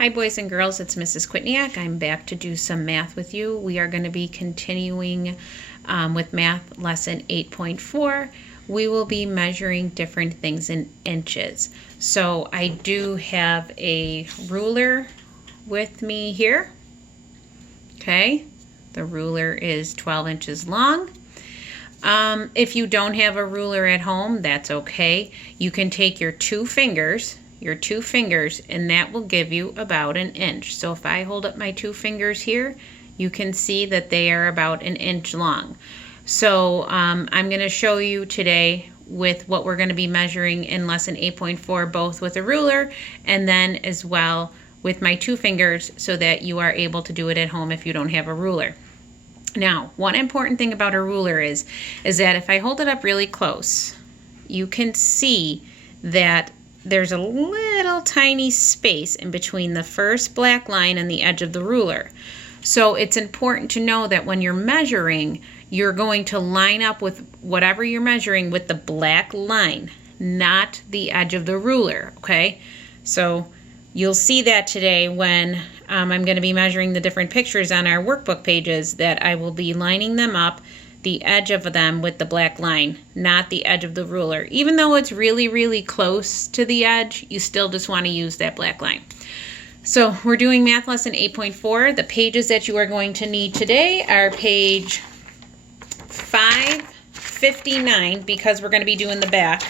Hi boys and girls, it's Mrs. Quitniak. I'm back to do some math with you. We are going to be continuing with math lesson 8.4. We will be measuring different things in inches. So I do have a ruler with me here. Okay, the ruler is 12 inches long. If you don't have a ruler at home, that's okay. You can take your two fingers, and that will give you about an inch. So if I hold up my two fingers here, you can see that they are about an inch long. So I'm going to show you today with what we're going to be measuring in lesson 8.4, both with a ruler and then as well with my two fingers, so that you are able to do it at home if you don't have a ruler. Now, one important thing about a ruler is that if I hold it up really close, you can see that there's a little tiny space in between the first black line and the edge of the ruler. So it's important to know that when you're measuring, you're going to line up with whatever you're measuring with the black line, not the edge of the ruler, okay? So you'll see that today when I'm going to be measuring the different pictures on our workbook pages, that I will be lining them up, the edge of them with the black line, not the edge of the ruler. Even though it's really, really close to the edge, you still just want to use that black line. So we're doing math lesson 8.4. The pages that you are going to need today are page 559, because we're going to be doing the back,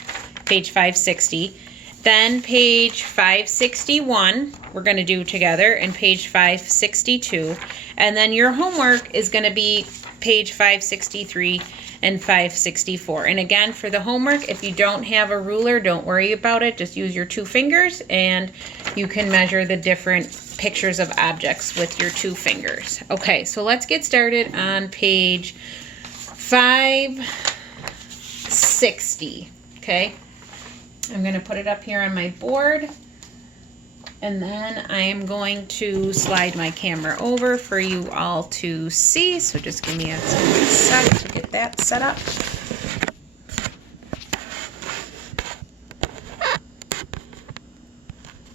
page 560. Then page 561, we're going to do together, and page 562. And then your homework is going to be page 563 and 564. And again, for the homework, if you don't have a ruler, don't worry about it. Just use your two fingers and you can measure the different pictures of objects with your two fingers. Okay, so let's get started on page 560, okay? I'm going to put it up here on my board, and then I am going to slide my camera over for you all to see. So just give me a sec to get that set up.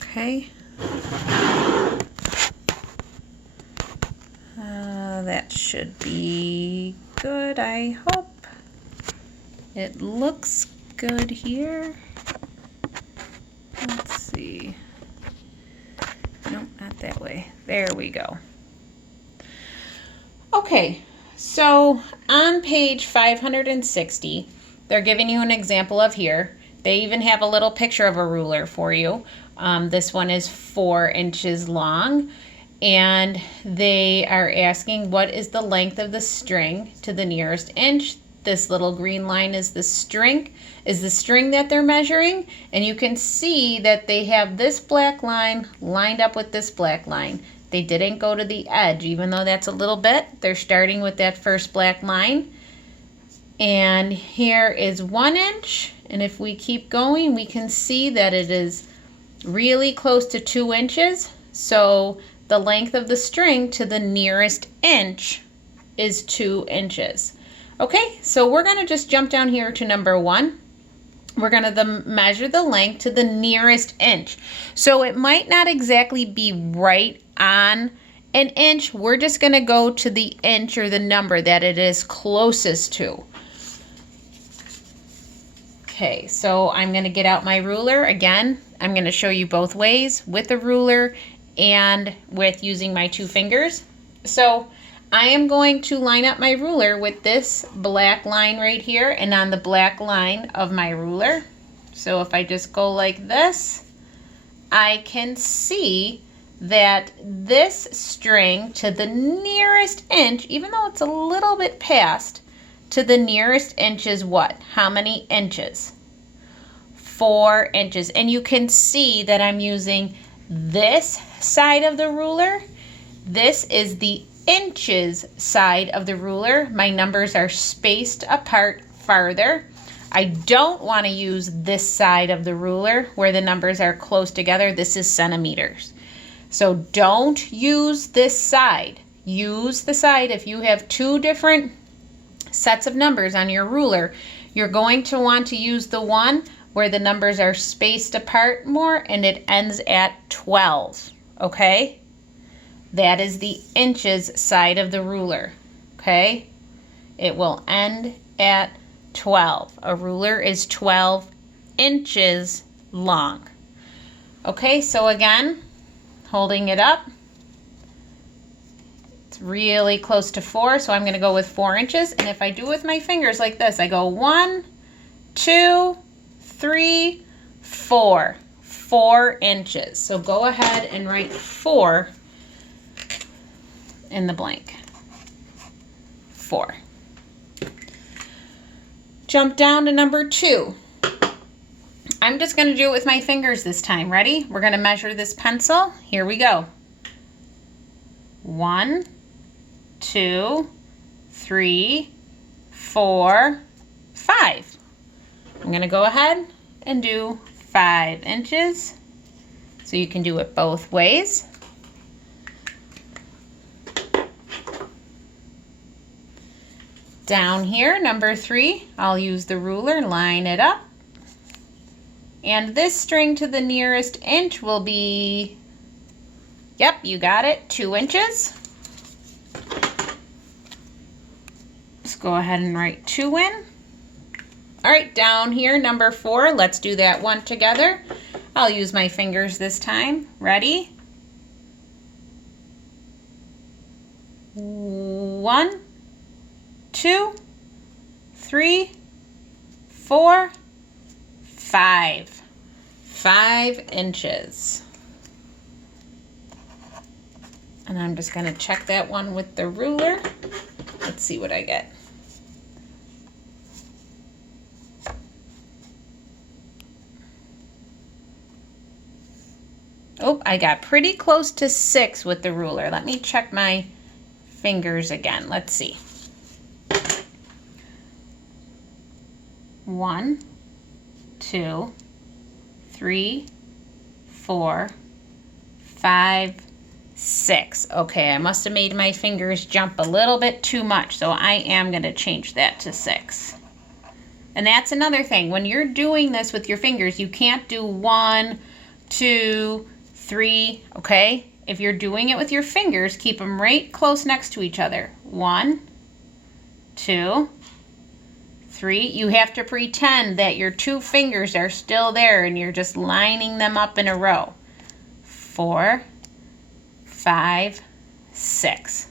Okay. That should be good, I hope. It looks good here. Let's see. Nope, not that way. There we go. Okay, so on page 560, they're giving you an example of here. They even have a little picture of a ruler for you. This one is 4 inches long, and they are asking what is the length of the string to the nearest inch. This little green line is the string that they're measuring, and you can see that they have this black line lined up with this black line. They didn't go to the edge, even though that's a little bit. They're starting with that first black line, and here is 1 inch, and if we keep going, we can see that it is really close to 2 inches. So the length of the string to the nearest inch is 2 inches. Okay, so we're going to just jump down here to number 1. We're going to measure the length to the nearest inch. So it might not exactly be right on an inch. We're just going to go to the inch, or the number that it is closest to. Okay, so I'm going to get out my ruler. Again, I'm going to show you both ways, with a ruler and with using my two fingers. So I am going to line up my ruler with this black line right here, and on the black line of my ruler. So if I just go like this, I can see that this string to the nearest inch, even though it's a little bit past, to the nearest inch is what? How many inches? 4 inches. And you can see that I'm using this side of the ruler. This is the inches side of the ruler. My numbers are spaced apart farther. I don't want to use this side of the ruler where the numbers are close together. This is centimeters. So don't use this side. Use the side, if you have two different sets of numbers on your ruler, you're going to want to use the one where the numbers are spaced apart more and it ends at 12. okay? That is the inches side of the ruler, okay? It will end at 12. A ruler is 12 inches long. Okay, so again, holding it up, it's really close to 4, so I'm going to go with 4 inches. And if I do with my fingers like this, I go 1, 2, 3, 4. 4 inches. So go ahead and write 4 in the blank. 4. Jump down to number 2. I'm just going to do it with my fingers this time. Ready? We're going to measure this pencil. Here we go. 1, 2, 3, 4, 5. I'm going to go ahead and do 5 inches. So you can do it both ways. Down here, number 3, I'll use the ruler, line it up. And this string to the nearest inch will be, yep, you got it, 2 inches. Let's go ahead and write 2 in. All right, down here, number 4, let's do that one together. I'll use my fingers this time. Ready? 1, 2, 3, 4, 5. 5 inches. And I'm just going to check that one with the ruler. Let's see what I get. Oh, I got pretty close to 6 with the ruler. Let me check my fingers again. Let's see. 1, 2, 3, 4, 5, 6. Okay, I must have made my fingers jump a little bit too much, so I am going to change that to 6. And that's another thing. When you're doing this with your fingers, you can't do 1, 2, 3, okay? If you're doing it with your fingers, keep them right close next to each other. 1, 2, 3. You have to pretend that your 2 fingers are still there and you're just lining them up in a row. 4, 5, 6.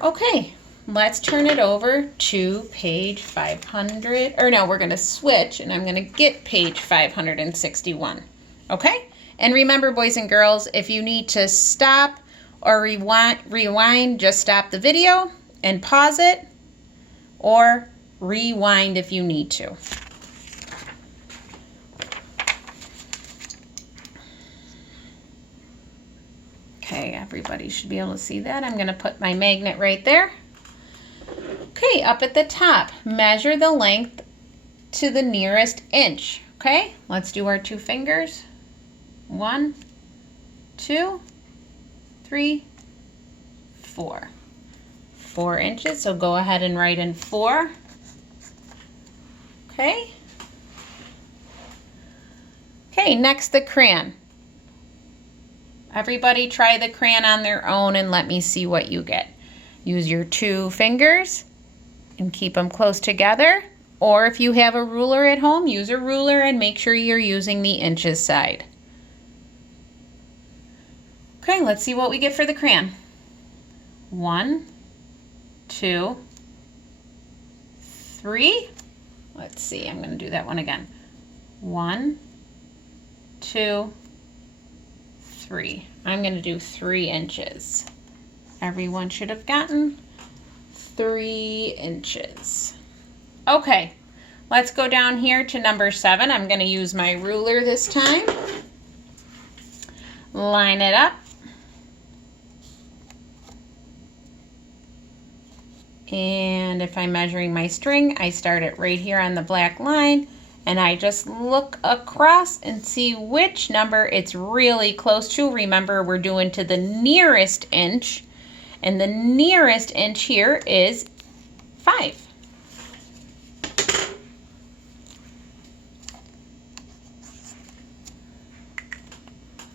Okay, let's turn it over to page 500. Or no, we're going to switch and I'm going to get page 561. Okay? And remember, boys and girls, if you need to stop or rewind, just stop the video and pause it, or rewind if you need to. Okay, everybody should be able to see that. I'm going to put my magnet right there. Okay, up at the top, measure the length to the nearest inch. Okay, let's do our 2 fingers. 1, 2, 3, 4. 4 inches, so go ahead and write in 4. Okay. Okay, next the crayon. Everybody try the crayon on their own and let me see what you get. Use your 2 fingers and keep them close together. Or if you have a ruler at home, use a ruler and make sure you're using the inches side. Okay, let's see what we get for the crayon. 1, 2, 3. Let's see, I'm going to do that one again. 1, 2, 3. I'm going to do 3 inches. Everyone should have gotten 3 inches. Okay, let's go down here to number 7. I'm going to use my ruler this time. Line it up. And if I'm measuring my string, I start it right here on the black line, and I just look across and see which number it's really close to. Remember, we're doing to the nearest inch, and the nearest inch here is 5.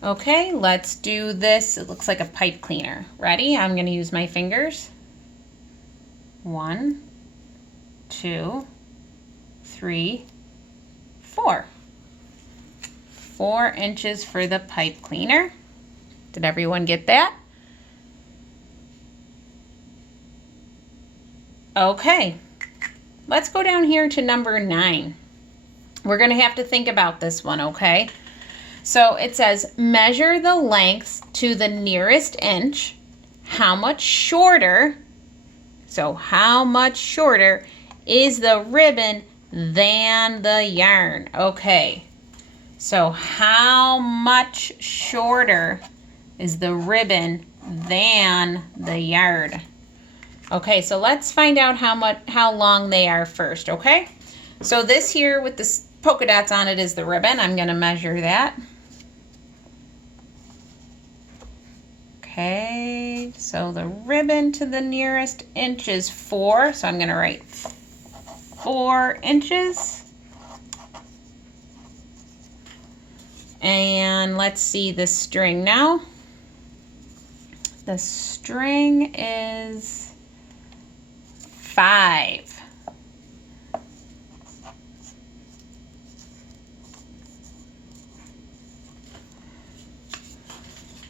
Okay, let's do this. It looks like a pipe cleaner. Ready? I'm going to use my fingers. 1, 2, 3, 4. 4 inches for the pipe cleaner. Did everyone get that? Okay, let's go down here to number 9. We're going to have to think about this one, okay? So it says, measure the lengths to the nearest inch. How much shorter, so how much shorter is the ribbon than the yarn? Okay, so how much shorter is the ribbon than the yarn? Okay, so let's find out how long they are first, okay? So this here with the polka dots on it is the ribbon. I'm going to measure that. Okay, so the ribbon to the nearest inch is 4, so I'm going to write 4 inches. And let's see the string now. The string is 5.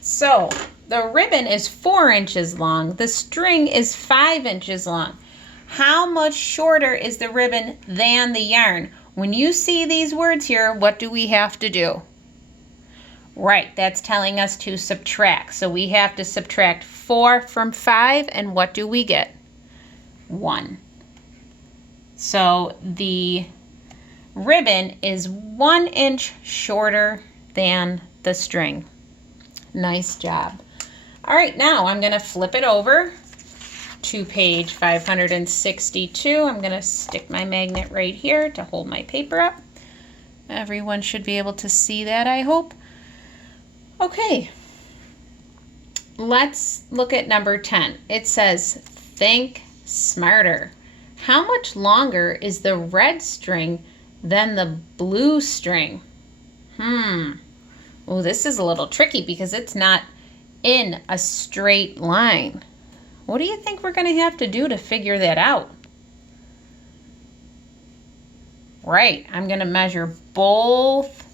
So the ribbon is 4 inches long. The string is 5 inches long. How much shorter is the ribbon than the yarn? When you see these words here, what do we have to do? Right, that's telling us to subtract. So we have to subtract 4 from 5, and what do we get? 1. So the ribbon is 1 inch shorter than the string. Nice job. All right, now I'm going to flip it over to page 562. I'm going to stick my magnet right here to hold my paper up. Everyone should be able to see that, I hope. Okay, let's look at number 10. It says, think smarter. How much longer is the red string than the blue string? Well, this is a little tricky because it's not in a straight line. What do you think we're going to have to do to figure that out? Right, I'm going to measure both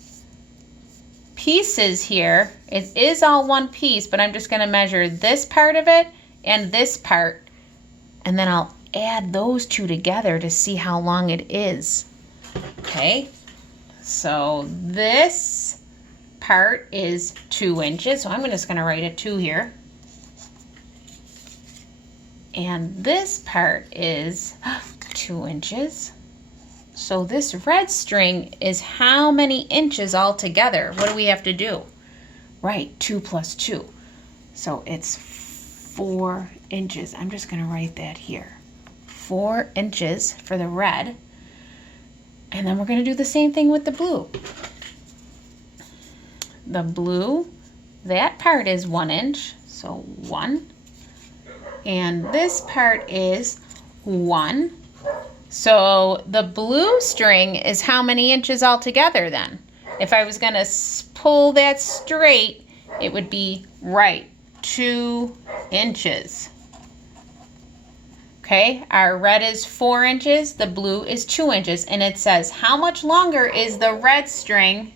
pieces here. It is all one piece, but I'm just going to measure this part of it and this part, and then I'll add those two together to see how long it is. Okay, so this part is 2 inches, so I'm just going to write a 2 here. And this part is 2 inches. So this red string is how many inches altogether? What do we have to do? Right, 2 plus 2. So it's 4 inches. I'm just going to write that here. 4 inches for the red. And then we're going to do the same thing with the blue. The blue, that part is 1 inch, so 1. And this part is 1. So the blue string is how many inches altogether then? If I was going to pull that straight, it would be right, 2 inches. Okay, our red is 4 inches, the blue is 2 inches, and it says how much longer is the red string?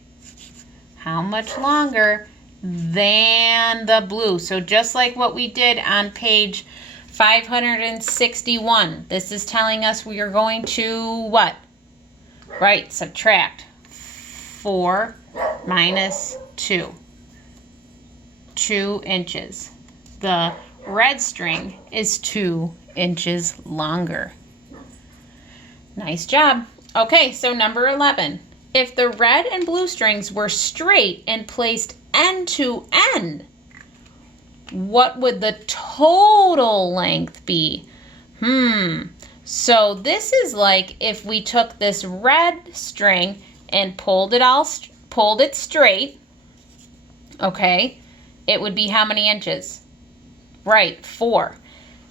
How much longer than the blue? So just like what we did on page 561, this is telling us we are going to what? Right, subtract 4 minus 2. 2 inches. The red string is 2 inches longer. Nice job. Okay, so number 11. If the red and blue strings were straight and placed end to end, what would the total length be? So this is like if we took this red string and pulled it straight, okay, it would be how many inches? Right, 4.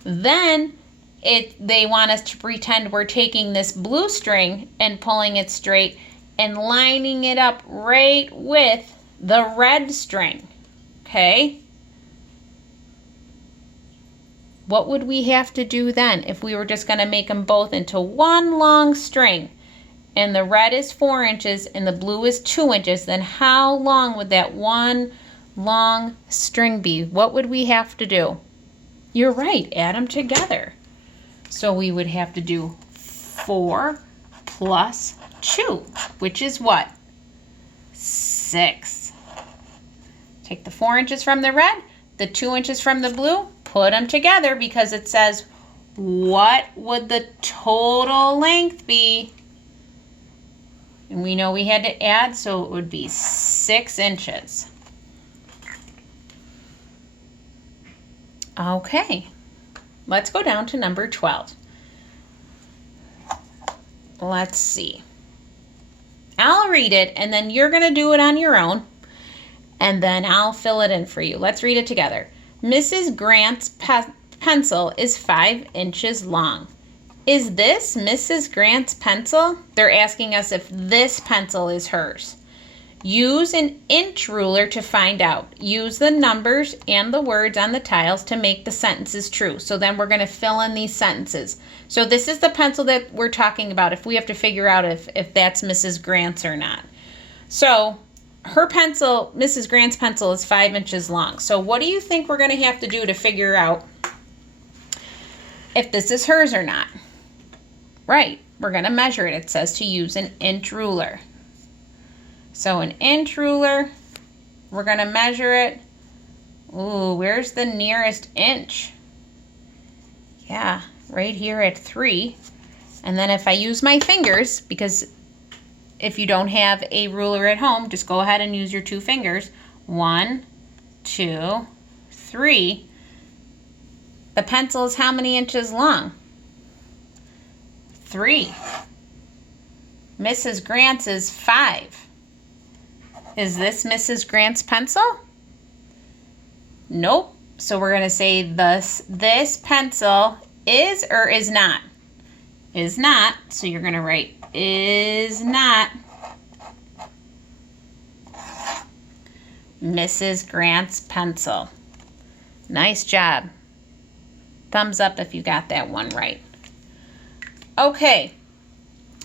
Then they want us to pretend we're taking this blue string and pulling it straight and lining it up right with the red string, okay? What would we have to do then if we were just going to make them both into one long string? And the red is 4 inches and the blue is 2 inches, then how long would that one long string be? What would we have to do? You're right, add them together. So we would have to do 4 plus 2, which is what? 6. Take the 4 inches from the red, the 2 inches from the blue, put them together because it says, what would the total length be? And we know we had to add, so it would be 6 inches. Okay, let's go down to number 12. Let's see. I'll read it, and then you're going to do it on your own, and then I'll fill it in for you. Let's read it together. Mrs. Grant's pencil is 5 inches long. Is this Mrs. Grant's pencil? They're asking us if this pencil is hers. Use an inch ruler to find out. Use the numbers and the words on the tiles to make the sentences true. So then we're going to fill in these sentences. So this is the pencil that we're talking about if we have to figure out if that's Mrs. Grant's or not. So her pencil, Mrs. Grant's pencil, is 5 inches long. So what do you think we're going to have to do to figure out if this is hers or not? Right, we're going to measure it. It says to use an inch ruler. So an inch ruler, we're going to measure it. Ooh, where's the nearest inch? Yeah, right here at 3. And then if I use my fingers, because if you don't have a ruler at home, just go ahead and use your 2 fingers. 1, 2, 3. The pencil is how many inches long? 3. Mrs. Grant's is 5. Is this Mrs. Grant's pencil? Nope. So we're going to say this pencil is or is not? Is not. So you're going to write is not Mrs. Grant's pencil. Nice job. Thumbs up if you got that one right. Okay,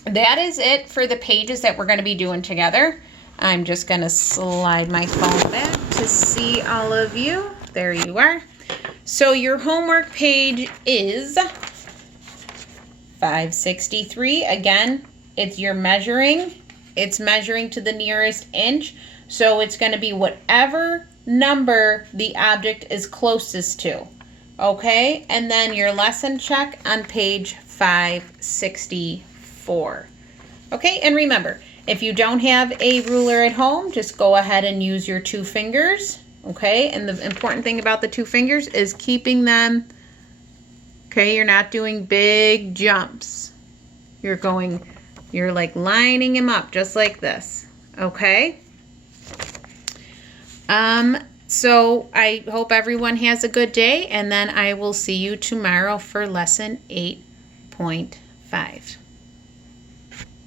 that is it for the pages that we're going to be doing together. I'm just going to slide my phone back to see all of you. There you are. So your homework page is 563. Again, it's your measuring. It's measuring to the nearest inch. So it's going to be whatever number the object is closest to. Okay, and then your lesson check on page 564. Okay, and remember, if you don't have a ruler at home, just go ahead and use your 2 fingers. Okay, and the important thing about the 2 fingers is keeping them, okay, you're not doing big jumps. You're like lining them up just like this. Okay. So I hope everyone has a good day, and then I will see you tomorrow for lesson 8.5.